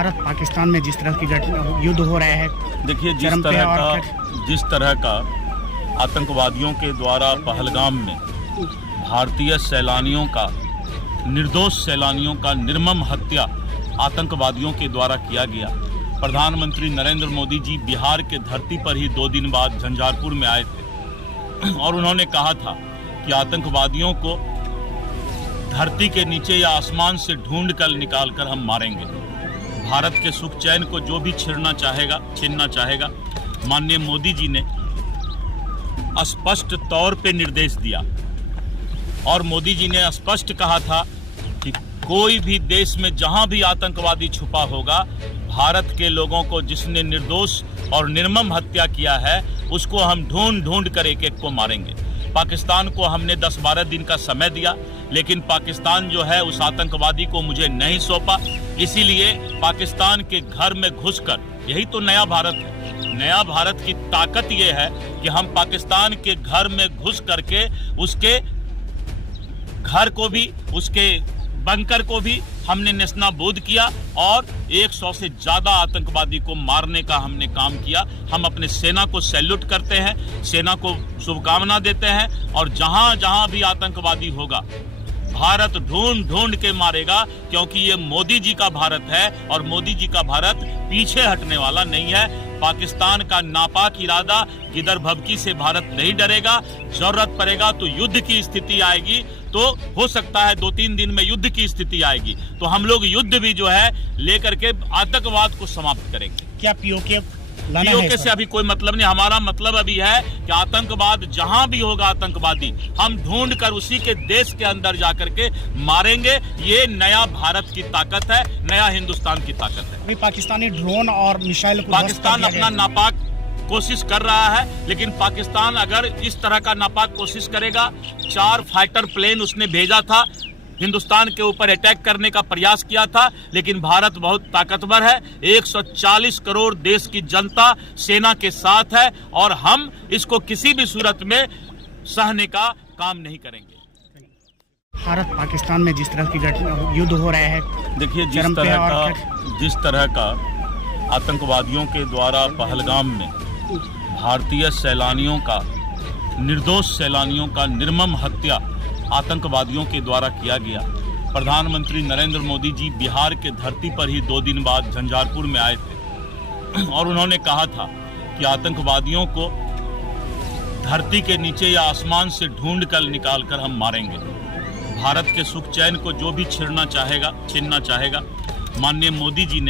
भारत पाकिस्तान में जिस तरह की युद्ध हो रहा है, देखिए जिस तरह का आतंकवादियों के द्वारा पहलगाम में भारतीय सैलानियों का, निर्दोष सैलानियों का निर्मम हत्या आतंकवादियों के द्वारा किया गया। प्रधानमंत्री नरेंद्र मोदी जी बिहार के धरती पर ही 2 दिन बाद झंझारपुर में आए थे और उन्होंने कहा था कि आतंकवादियों को धरती के नीचे या आसमान से ढूंढ कर निकाल कर हम मारेंगे। भारत के सुख चैन को जो भी छीनना चाहेगा, माननीय मोदी जी ने स्पष्ट तौर पे निर्देश दिया और मोदी जी ने स्पष्ट कहा था कि कोई भी देश में जहां भी आतंकवादी छुपा होगा, भारत के लोगों को जिसने निर्दोष और निर्मम हत्या किया है उसको हम ढूंढ कर एक एक को मारेंगे। पाकिस्तान को हमने 10-12 दिन का समय दिया, लेकिन पाकिस्तान जो है उस आतंकवादी को मुझे नहीं सौंपा। इसीलिए पाकिस्तान के घर में घुसकर, यही तो नया भारत है। नया भारत की ताकत ये है कि हम पाकिस्तान के घर में घुस करके उसके घर को भी, उसके बंकर को भी हमने नेस्तनाबूद किया और 100 से ज़्यादा आतंकवादी को मारने का हमने काम किया। हम अपने सेना को सैल्यूट करते हैं, सेना को शुभकामना देते हैं और जहां जहां भी आतंकवादी होगा भारत ढूंढ के मारेगा, क्योंकि ये मोदी जी का भारत है और मोदी जी का भारत पीछे हटने वाला नहीं है। पाकिस्तान का नापाक इरादा गिदर भभकी से भारत नहीं डरेगा। जरूरत पड़ेगा तो युद्ध की स्थिति आएगी, तो हो सकता है 2-3 दिन में युद्ध की स्थिति आएगी, तो हम लोग युद्ध भी जो है लेकर के आतंकवाद को समाप्त करेंगे। क्या पीओके से अभी कोई मतलब नहीं। हमारा मतलब अभी है कि आतंकवाद जहां भी होगा, आतंकवादी हम ढूंढ कर उसी के देश के अंदर जाकर के मारेंगे। ये नया भारत की ताकत है, नया हिंदुस्तान की ताकत है। पाकिस्तानी ड्रोन और मिसाइल को पाकिस्तान अपना नापाक कोशिश कर रहा है, लेकिन पाकिस्तान अगर इस तरह का नापाक कोशिश करेगा, 4 फाइटर प्लेन उसने भेजा था, हिंदुस्तान के ऊपर अटैक करने का प्रयास किया था, लेकिन भारत बहुत ताकतवर है। 140 करोड़ देश की जनता सेना के साथ है और हम इसको किसी भी सूरत में सहने का काम नहीं करेंगे। भारत पाकिस्तान में जिस तरह की युद्ध हो रहा है, देखिए जिस तरह का आतंकवादियों के द्वारा पहलगाम में भारतीय सैलानियों का, निर्दोष सैलानियों का निर्मम हत्या आतंकवादियों के द्वारा किया गया। प्रधानमंत्री नरेंद्र मोदी जी बिहार के धरती पर ही 2 दिन बाद झंझारपुर में आए थे और उन्होंने कहा था कि आतंकवादियों को धरती के नीचे या आसमान से ढूंढ कर निकाल कर हम मारेंगे। भारत के सुख चैन को जो भी छीनना चाहेगा, माननीय मोदी जी ने